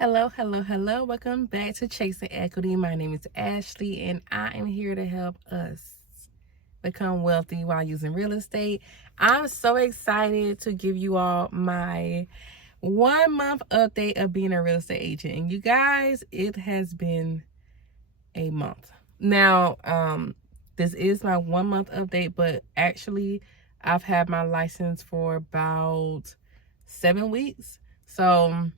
Hello. Welcome back to Chasing Equity. My name is Ashley, and I am here to help us become wealthy while using real estate. I'm so excited to give you all my 1 month update of being a real estate agent. And you guys, it has been a month. Now, this is my 1 month update, but actually, I've had my license for about 7 weeks. So,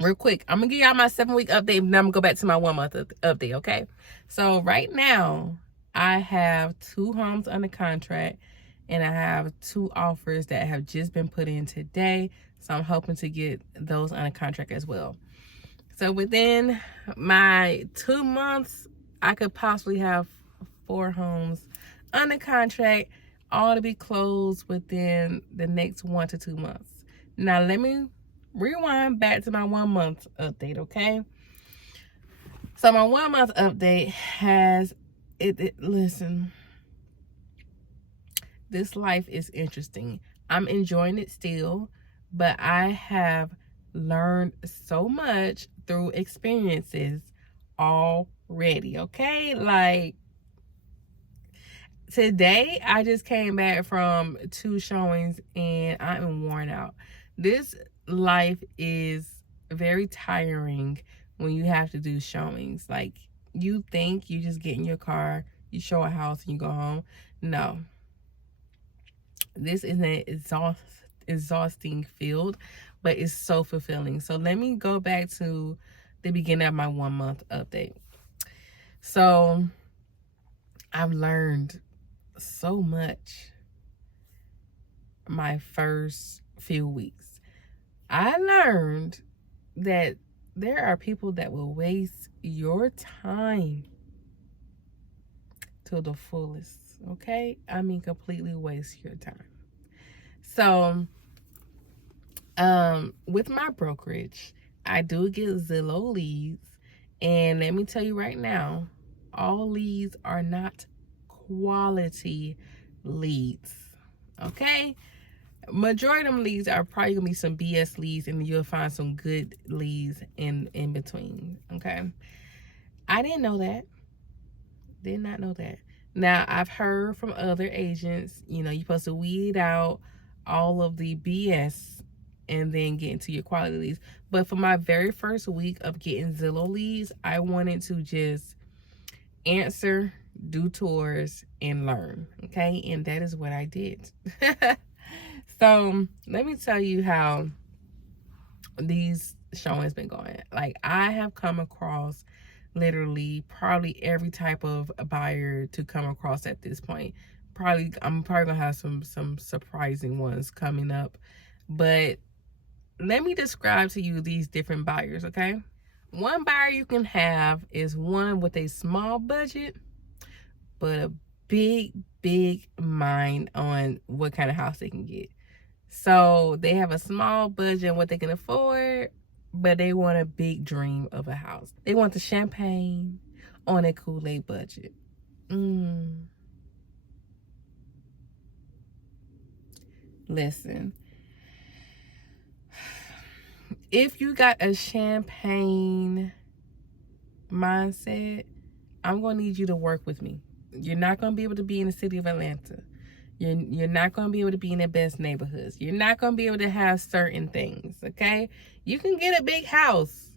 real quick, I'm gonna give y'all my 7 week update, and then I'm gonna go back to my 1 month update, okay? So right now, I have 2 homes under contract, and I have 2 offers that have just been put in today. So I'm hoping to get those under contract as well. So within my 2 months, I could possibly have 4 homes under contract, all to be closed within the next 1 to 2 months. Now let me rewind back to my 1 month update, okay? So my 1 month update has listen, this life is interesting. I'm enjoying it still, but I have learned so much through experiences already, okay? Like today I just came back from 2 showings and I am worn out. This life is very tiring when you have to do showings. Like, you think you just get in your car, you show a house, and you go home. No. This is an exhausting field, but it's so fulfilling. So let me go back to the beginning of my 1 month update. So I've learned so much my first few weeks. I learned that there are people that will waste your time to the fullest, okay? I mean, completely waste your time. So, with my brokerage, I do get Zillow leads, and let me tell you right now, all leads are not quality leads, okay? Majority of them leads are probably gonna be some BS leads, and you'll find some good leads in between, okay? I didn't know that. Did not know that. Now, I've heard from other agents, you're supposed to weed out all of the BS and then get into your quality leads. But for my very first week of getting Zillow leads, I wanted to just answer, do tours, and learn, okay? And that is what I did. So let me tell you how these showings been going. Like, I have come across literally probably every type of buyer to come across at this point. I'm probably gonna have some surprising ones coming up, but let me describe to you these different buyers, okay? One buyer you can have is one with a small budget but a big mind on what kind of house they can get. So they have a small budget and what they can afford, but they want a big dream of a house. They want the champagne on a Kool-Aid budget. Listen, if you got a champagne mindset, I'm going to need you to work with me. You're not going to be able to be in the city of Atlanta. You're not going to be able to be in the best neighborhoods. You're not going to be able to have certain things, okay? You can get a big house,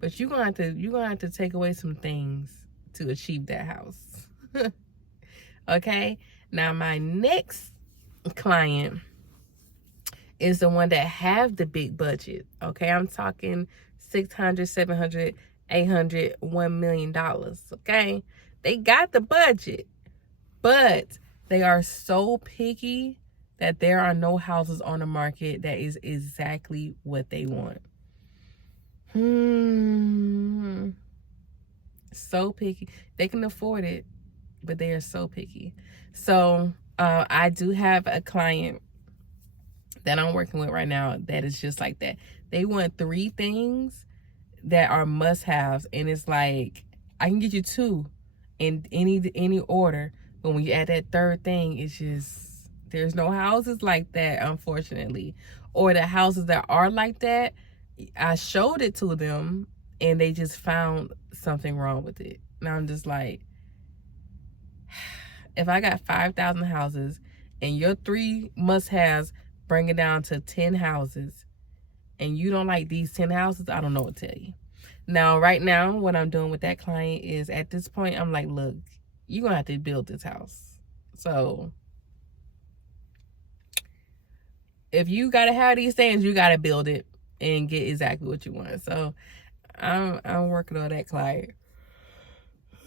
but you're going to have to take away some things to achieve that house. Okay? Now, my next client is the one that have the big budget, okay? I'm talking $600, $700, $800, $1 million, okay? They got the budget, but they are so picky that there are no houses on the market that is exactly what they want. So picky. They can afford it, but they are so picky. So I do have a client that I'm working with right now that is just like that. They want 3 things that are must-haves, and it's like, I can get you 2 in any order, but when you add that 3rd thing, it's just, there's no houses like that, unfortunately. Or the houses that are like that, I showed it to them and they just found something wrong with it. And I'm just like, if I got 5,000 houses and your 3 must-haves bring it down to 10 houses and you don't like these 10 houses, I don't know what to tell you. Now, right now, what I'm doing with that client is, at this point, I'm like, look, you're going to have to build this house. So if you got to have these things, you got to build it and get exactly what you want. So I'm working on that client.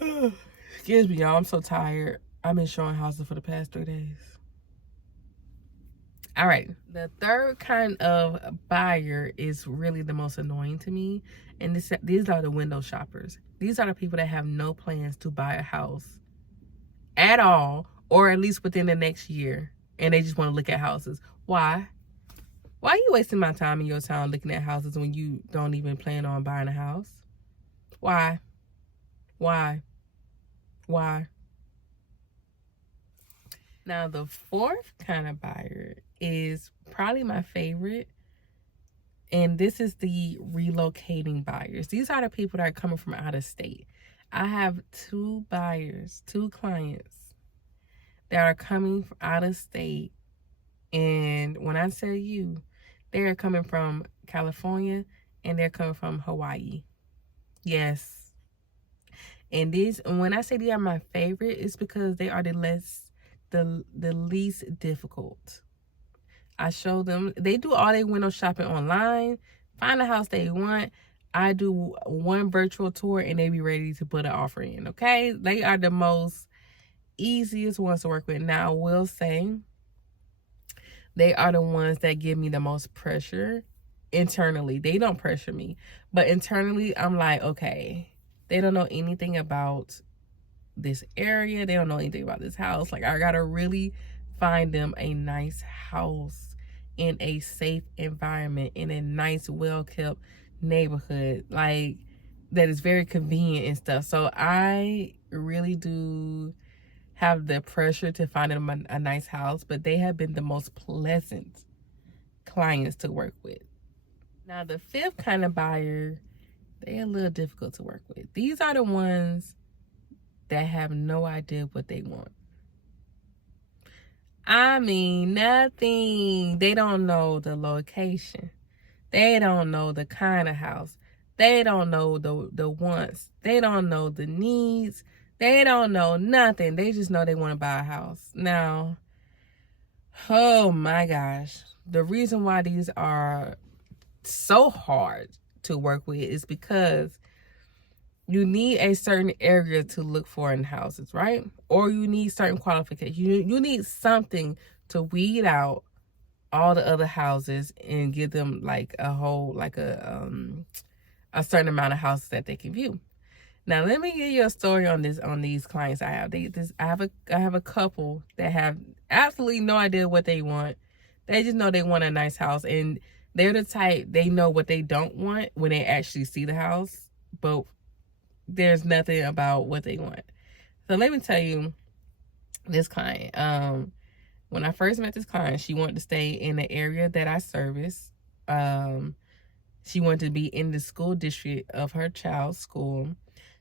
Excuse me, y'all. I'm so tired. I've been showing houses for the past 3 days. All right. The third kind of buyer is really the most annoying to me. And these are the window shoppers. These are the people that have no plans to buy a house at all, or at least within the next year. And they just want to look at houses. Why? Why are you wasting my time and your time looking at houses when you don't even plan on buying a house? Why? Why? Why? Now, the fourth kind of buyer is probably my favorite. And this is the relocating buyers. These are the people that are coming from out of state. I have 2 buyers, 2 clients that are coming from out of state. And when I tell you, they're coming from California and they're coming from Hawaii. Yes. And when I say they are my favorite, it's because they are the least difficult. I show them, they do all their window shopping online, find a house they want. I do 1 virtual tour and they be ready to put an offer in, okay? They are the most easiest ones to work with. Now, I will say, they are the ones that give me the most pressure internally. They don't pressure me, but internally, I'm like, okay, they don't know anything about this area. They don't know anything about this house. Like, I gotta really find them a nice house in a safe environment, in a nice, well-kept neighborhood, like, that is very convenient and stuff. So I really do have the pressure to find them a nice house, but they have been the most pleasant clients to work with. Now, the fifth kind of buyer, they're a little difficult to work with. These are the ones that have no idea what they want. I mean, nothing. They don't know the location. They don't know the kind of house. They don't know the wants. They don't know the needs. They don't know nothing. They just know they want to buy a house. Now, oh my gosh. The reason why these are so hard to work with is because you need a certain area to look for in houses, right? Or you need certain qualifications. You need something to weed out all the other houses and give them like a whole, like a certain amount of houses that they can view. Now, let me give you a story on these clients I have. I have a couple that have absolutely no idea what they want. They just know they want a nice house, and they're the type, they know what they don't want when they actually see the house, but there's nothing about what they want. So let me tell you this client. When I first met this client, she wanted to stay in the area that I service. She wanted to be in the school district of her child's school.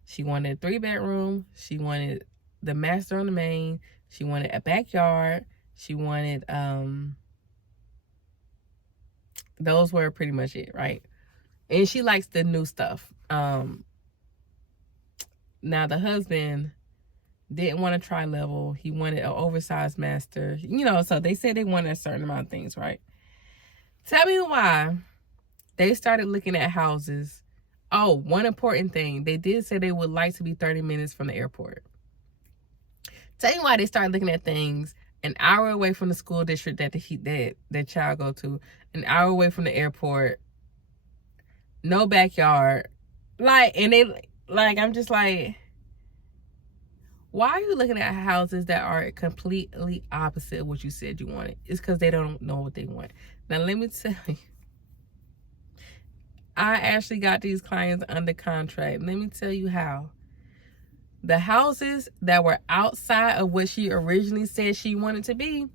She wanted a 3-bedroom. She wanted the master on the main. She wanted a backyard. She wanted, those were pretty much it, right? And she likes the new stuff. Now, the husband didn't want a tri-level. He wanted an oversized master. You know, so they said they wanted a certain amount of things, right? Tell me why they started looking at houses. Oh, one important thing. They did say they would like to be 30 minutes from the airport. Tell me why they started looking at things an hour away from the school district that child go to, an hour away from the airport, no backyard. Like, and they, like, I'm just like, why are you looking at houses that are completely opposite of what you said you wanted? It's because they don't know what they want. Now, let me tell you, I actually got these clients under contract. Let me tell you how. The houses that were outside of what she originally said she wanted to be,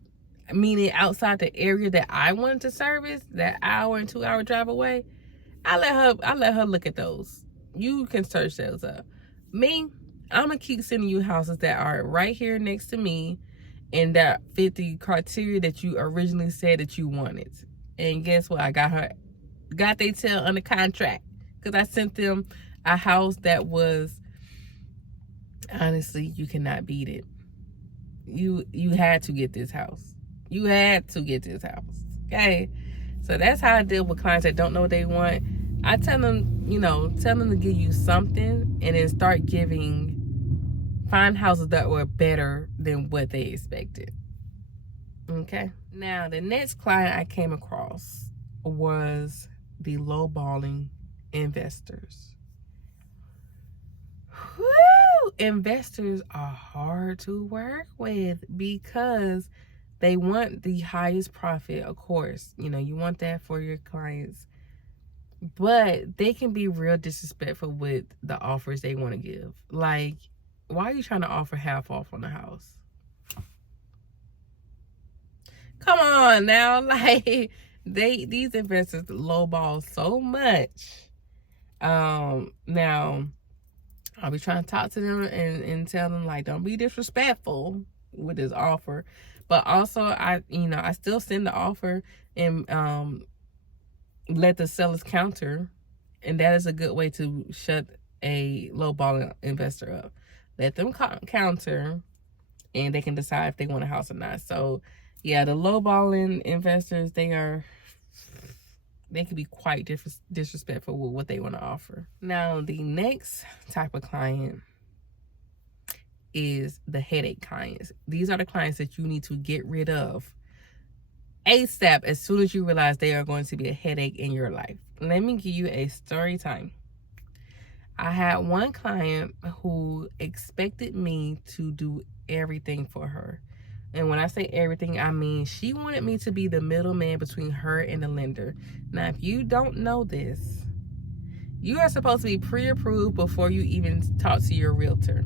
meaning outside the area that I wanted to service, that hour and 2-hour drive away, I let her look at those. You can search those up. Me, I'm gonna keep sending you houses that are right here next to me and that fit the criteria that you originally said that you wanted. And guess what? I got they tail under contract because I sent them a house that was, honestly, you cannot beat it. You had to get this house. You had to get this house. Okay. So that's how I deal with clients that don't know what they want. I tell them, tell them to give you something and then start find houses that were better than what they expected. Okay. Now, the next client I came across was the lowballing investors. Woo! Investors are hard to work with because they want the highest profit, of course. You want that for your clients. But they can be real disrespectful with the offers they want to give. Like, why are you trying to offer half off on the house? Come on now. Like, these investors lowball so much. Now, I'll be trying to talk to them and tell them, like, don't be disrespectful with this offer. But also, I still send the offer and let the sellers counter. And that is a good way to shut a lowballing investor up. Let them counter, and they can decide if they want a house or not. So, yeah, the lowballing investors, they can be quite disrespectful with what they want to offer. Now, the next type of client is the headache clients. These are the clients that you need to get rid of ASAP as soon as you realize they are going to be a headache in your life. Let me give you a story time. I had one client who expected me to do everything for her. And when I say everything, I mean she wanted me to be the middleman between her and the lender. Now, if you don't know this, you are supposed to be pre-approved before you even talk to your realtor.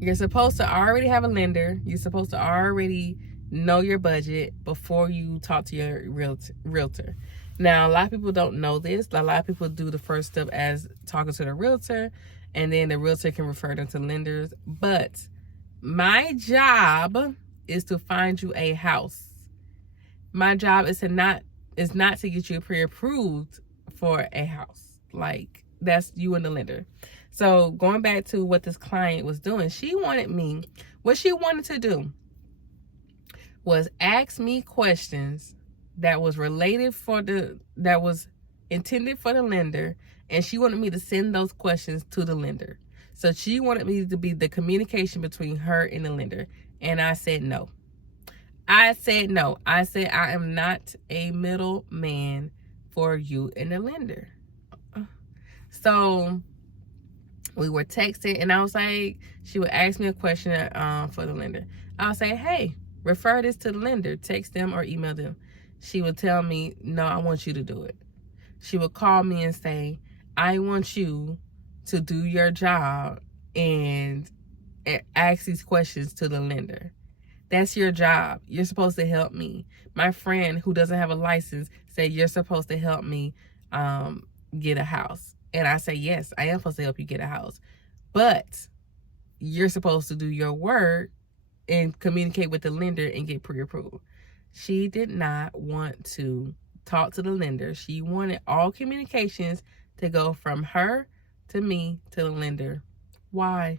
You're supposed to already have a lender. You're supposed to already know your budget before you talk to your realtor. Now, a lot of people don't know this. A lot of people do the first step as talking to the realtor, and then the realtor can refer them to lenders. But my job is to find you a house. My job is not to get you pre-approved for a house. Like, that's you and the lender. So going back to what this client was doing, what she wanted to do was ask me questions that was intended for the lender, and she wanted me to send those questions to the lender. So she wanted me to be the communication between her and the lender. And I said no. I said I am not a middleman for you and the lender. So we were texting, and I was like, she would ask me a question for the lender. I'll say, hey, refer this to the lender. Text them or email them. She would tell me, no, I want you to do it. She would call me and say, I want you to do your job and ask these questions to the lender. That's your job. You're supposed to help me. My friend who doesn't have a license said, you're supposed to help me get a house. And I say, yes, I am supposed to help you get a house. But you're supposed to do your work and communicate with the lender and get pre-approved. She did not want to talk to the lender. She wanted all communications to go from her to me to the lender. Why?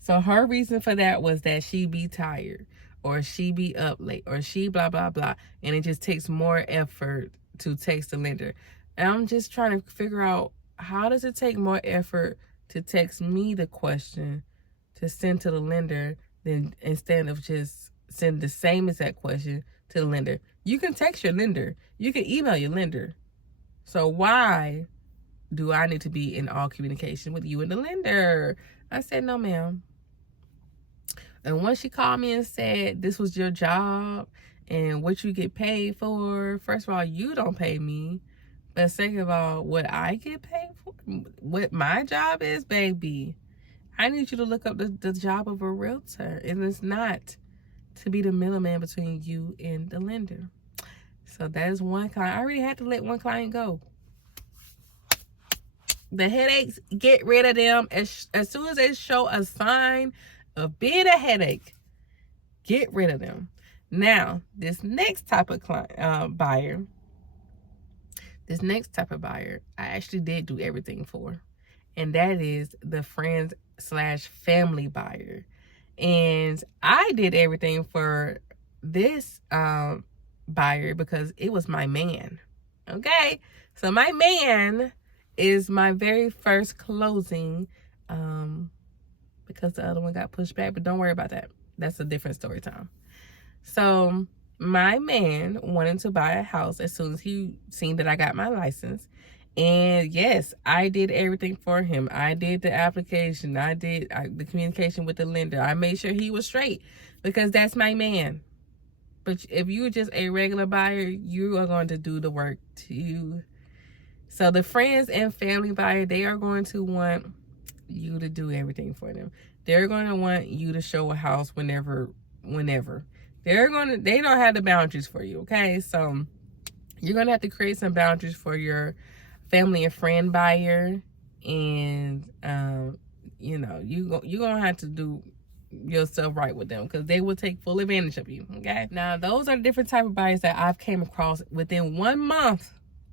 So her reason for that was that she be tired, or she be up late, or she blah, blah, blah. And it just takes more effort to text the lender. And I'm just trying to figure out, how does it take more effort to text me the question to send to the lender than instead of just send the same exact question to the lender? You can text your lender. You can email your lender. So why do I need to be in all communication with you and the lender? I said, no, ma'am. And once she called me and said, this was your job and what you get paid for, first of all, you don't pay me. But second of all, what I get paid for, what my job is, baby, I need you to look up the job of a realtor. And it's not to be the middleman between you and the lender. So that is one client. I already had to let one client go. The headaches, get rid of them. As soon as they show a sign of being a headache, get rid of them. Now, this next type of buyer, I actually did do everything for. And that is the friends / family buyer. And I did everything for this buyer because it was my man. Okay? So my man is my very first closing, because the other one got pushed back, but don't worry about that. That's a different story time. So my man wanted to buy a house as soon as he seen that I got my license. And yes, I did everything for him. I did the application. I did the communication with the lender. I made sure he was straight because that's my man. But if you're just a regular buyer, you are going to do the work too. So the friends and family buyer, they are going to want you to do everything for them. They're going to want you to show a house whenever. They don't have the boundaries for you, okay? So you're going to have to create some boundaries for your family and friend buyer. And, you're going to have to do yourself right with them because they will take full advantage of you, okay? Now, those are the different type of buyers that I've came across within 1 month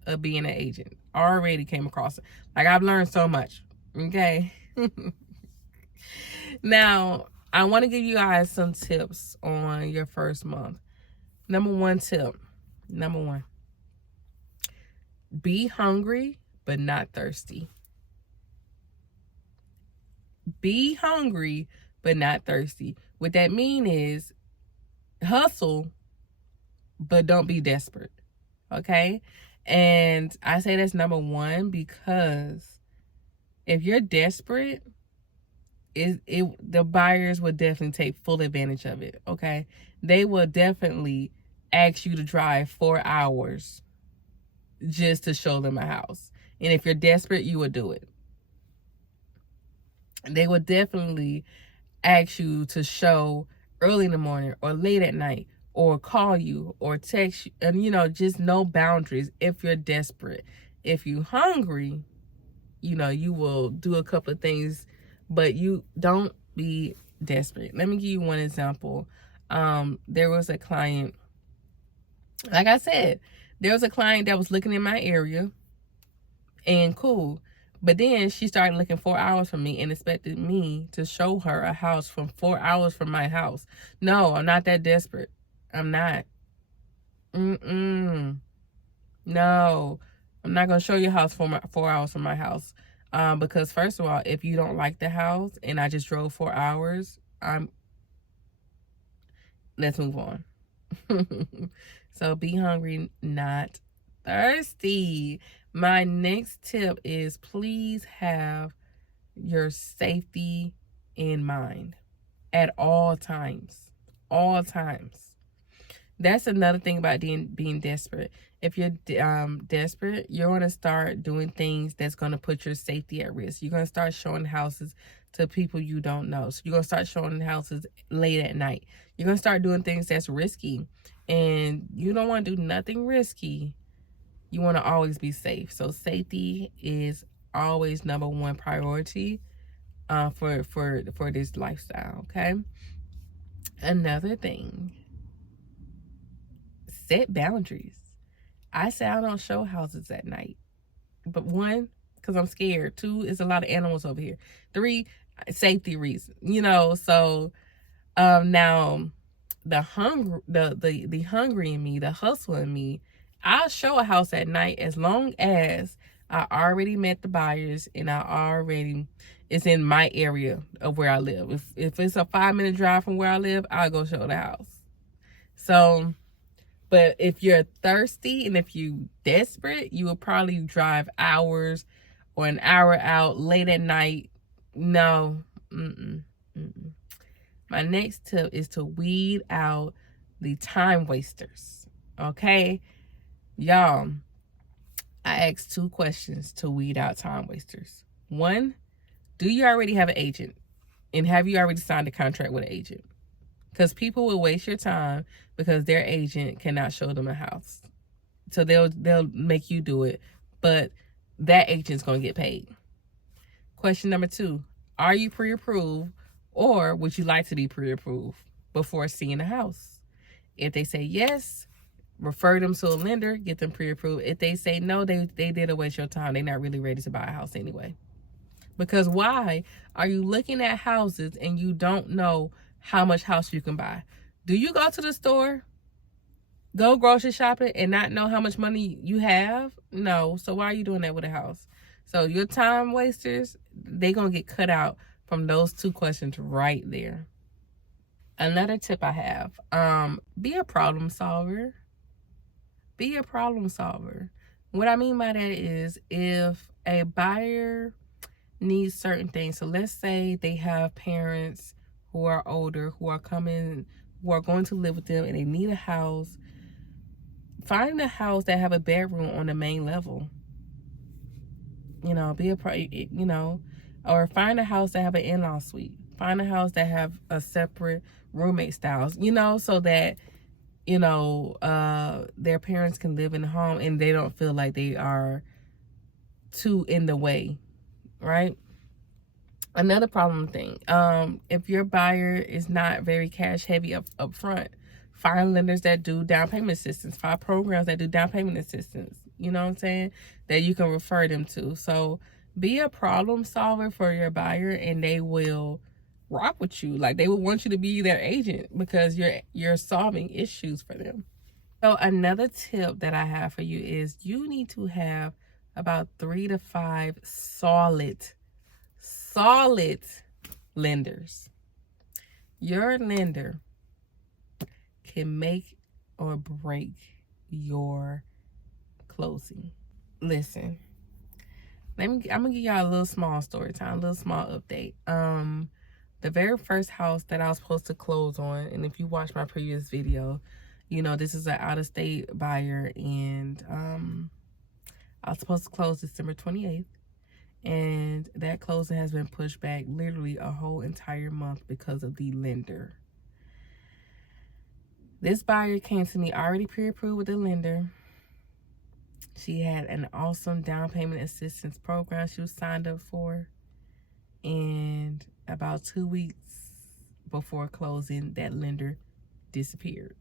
of being an agent. Already came across it. Like, I've learned so much, okay? Now, I want to give you guys some tips on your first month. Number one, be hungry but not thirsty. Be hungry but not thirsty. What that mean is hustle but don't be desperate, okay? And I say that's number one because if you're desperate, the buyers will definitely take full advantage of it, okay? They will definitely ask you to drive 4 hours just to show them a house. And if you're desperate, you will do it. They will definitely ask you to show early in the morning or late at night or call you or text you, and just no boundaries if you're desperate. If you're hungry, you will do a couple of things, but you don't be desperate. Let me give you one example. There was a client, like I said, there was a client that was looking in my area and cool. But then she started looking 4 hours from me and expected me to show her a house from 4 hours from my house. No, I'm not that desperate. I'm not. No, I'm not going to show you a house for 4 hours from my house. Because first of all, if you don't like the house and I just drove 4 hours, let's move on. So be hungry, not thirsty. My next tip is please have your safety in mind at all times. All times. That's another thing about being desperate. If you're desperate, you're going to start doing things that's going to put your safety at risk. You're going to start showing houses to people you don't know. So you're going to start showing houses late at night. You're going to start doing things that's risky. And you don't want to do nothing risky. You want to always be safe. So safety is always number one priority for this lifestyle, okay? Another thing, set boundaries. I say I don't show houses at night. But one, because I'm scared. Two, it's a lot of animals over here. Three, safety reasons. So now the hungry in me, the hustle in me, I'll show a house at night as long as I already met the buyers and it's in my area of where I live. If it's a 5-minute drive from where I live, I'll go show the house. So, but if you're thirsty and if you desperate, you will probably drive hours or an hour out late at night. No. My next tip is to weed out the time wasters. Okay? Y'all, I asked 2 questions to weed out time wasters. 1, do you already have an agent? And have you already signed a contract with an agent? because people will waste your time because their agent cannot show them a house. So they'll make you do it, but that agent's gonna get paid. Question number 2: are you pre-approved, or would you like to be pre-approved before seeing a house? If they say yes, refer them to a lender, get them pre-approved. If they say no, they did waste your time. They're not really ready to buy a house anyway. Because why are you looking at houses and you don't know how much house you can buy? Do you go to the store, go grocery shopping, and not know how much money you have? No. So why are you doing that with a house? So your time wasters, they're going to get cut out from those 2 questions right there. Another tip I have, be a problem solver. Be a problem solver. What I mean by that is, if a buyer needs certain things, so let's say they have parents who are older, who are going to live with them, and they need a house, find a house that have a bedroom on the main level. Or find a house that have an in-law suite. Find a house that have a separate roommate styles, so that their parents can live in the home and they don't feel like they are too in the way, right? Another problem thing, if your buyer is not very cash heavy up front, find lenders that do down payment assistance. Find programs that do down payment assistance, you know what I'm saying, that you can refer them to. So be a problem solver for your buyer, and they will rock with you. Like, they will want you to be their agent because you're solving issues for them. So another tip that I have for you is, you need to have about 3 to 5 solid lenders. Your lender can make or break your closing. Listen, I'm gonna give y'all a little small story time, a little small update. The very first house that I was supposed to close on, and if you watch my previous video, this is an out-of-state buyer, and I was supposed to close December 28th, and that closing has been pushed back literally a whole entire month because of the lender. This buyer came to me already pre-approved with the lender. She had an awesome down payment assistance program she was signed up for. And about 2 weeks before closing, that lender disappeared.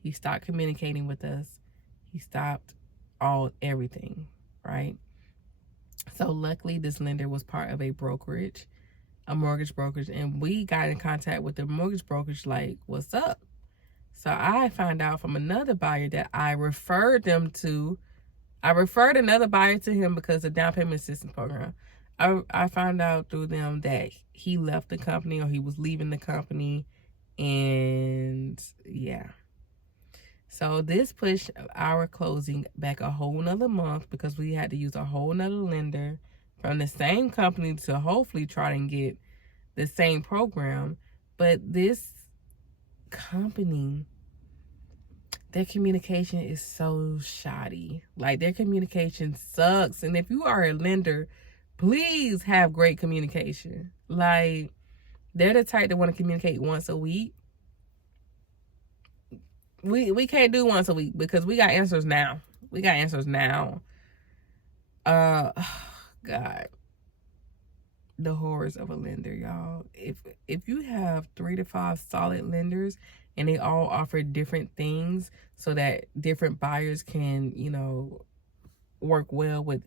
He stopped communicating with us. He stopped everything, right? So luckily, this lender was part of a brokerage, a mortgage brokerage, and we got in contact with the mortgage brokerage like, what's up? So I found out from another buyer that I referred another buyer to him because of the down payment assistance program. I found out through them that he left the company, or he was leaving the company, and yeah. So this pushed our closing back a whole nother month because we had to use a whole nother lender from the same company to hopefully try and get the same program. But this company, their communication is so shoddy. Like, their communication sucks. And if you are a lender, please have great communication. Like, they're the type that want to communicate once a week. We can't do once a week because we got answers now. God, the horrors of a lender, y'all. If you have 3 to 5 solid lenders and they all offer different things so that different buyers can, work well with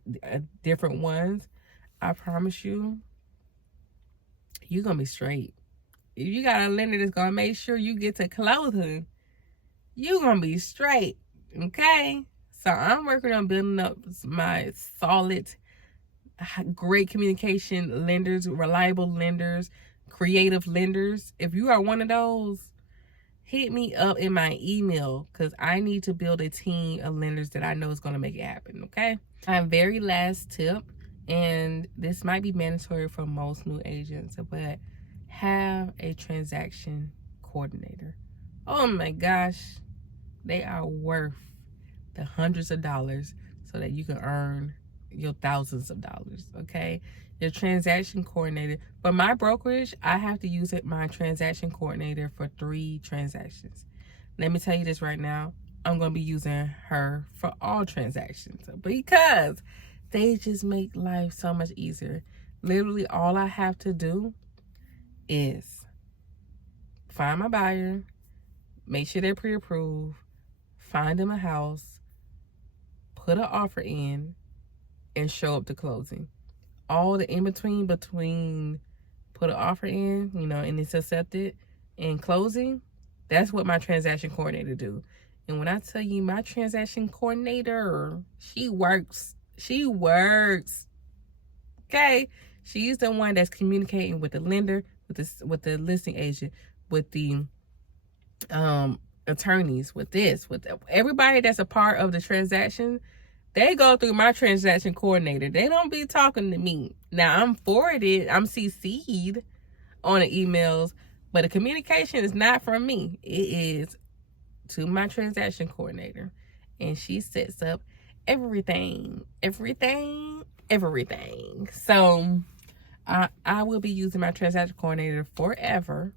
different ones, I promise you, you're gonna be straight. If you got a lender that's gonna make sure you get to closing, you're gonna be straight, okay? So I'm working on building up my solid, great communication lenders, reliable lenders, creative lenders. If you are one of those, hit me up in my email, because I need to build a team of lenders that I know is going to make it happen, okay? My very last tip, and this might be mandatory for most new agents, but have a transaction coordinator. Oh my gosh, they are worth the hundreds of dollars so that you can earn your thousands of dollars, okay? Your transaction coordinator. For my brokerage, I have to use my transaction coordinator for 3 transactions. Let me tell you this right now. I'm going to be using her for all transactions because they just make life so much easier. Literally, all I have to do is find my buyer, make sure they're pre-approved, find them a house, put an offer in, and show up to closing. All the in-between put an offer in, and it's accepted, and closing, that's what my transaction coordinator do. And when I tell you my transaction coordinator, she works. She works. Okay? She's the one that's communicating with the lender, with the listing agent, with the attorneys, with everybody that's a part of the transaction. They go through my transaction coordinator. They don't be talking to me. Now, I'm CC'd on the emails, but the communication is not from me. It is to my transaction coordinator. And she sets up everything. So, I will be using my transaction coordinator forever.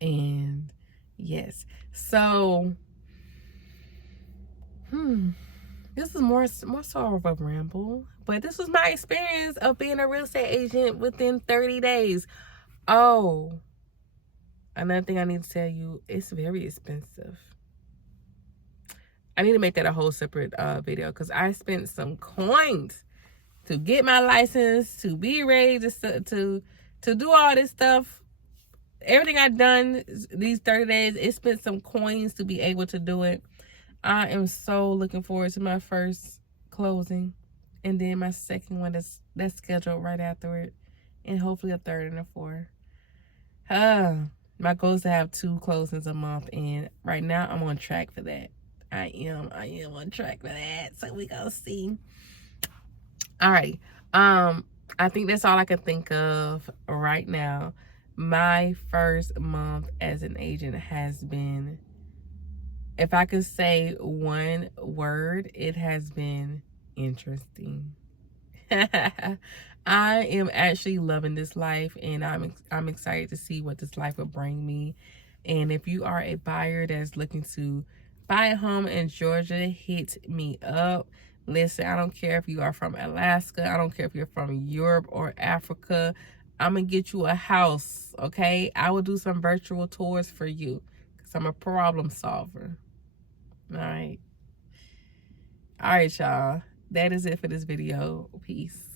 And, yes. So, this is more so of a ramble, but this was my experience of being a real estate agent within 30 days. Oh, another thing I need to tell you, it's very expensive. I need to make that a whole separate video because I spent some coins to get my license, to be ready to do all this stuff. Everything I've done these 30 days, it spent some coins to be able to do it. I am so looking forward to my first closing, and then my second one that's scheduled right after it, and hopefully a third and a fourth. My goal is to have 2 closings a month, and right now I'm on track for that. I am on track for that. So we gonna see. Alrighty. I think that's all I can think of right now. My first month as an agent has been, if I could say one word, it has been interesting. I am actually loving this life, and I'm excited to see what this life will bring me. And if you are a buyer that's looking to buy a home in Georgia, hit me up. Listen, I don't care if you are from Alaska. I don't care if you're from Europe or Africa. I'm going to get you a house, okay? I will do some virtual tours for you because I'm a problem solver. All right. All right, y'all. That is it for this video. Peace.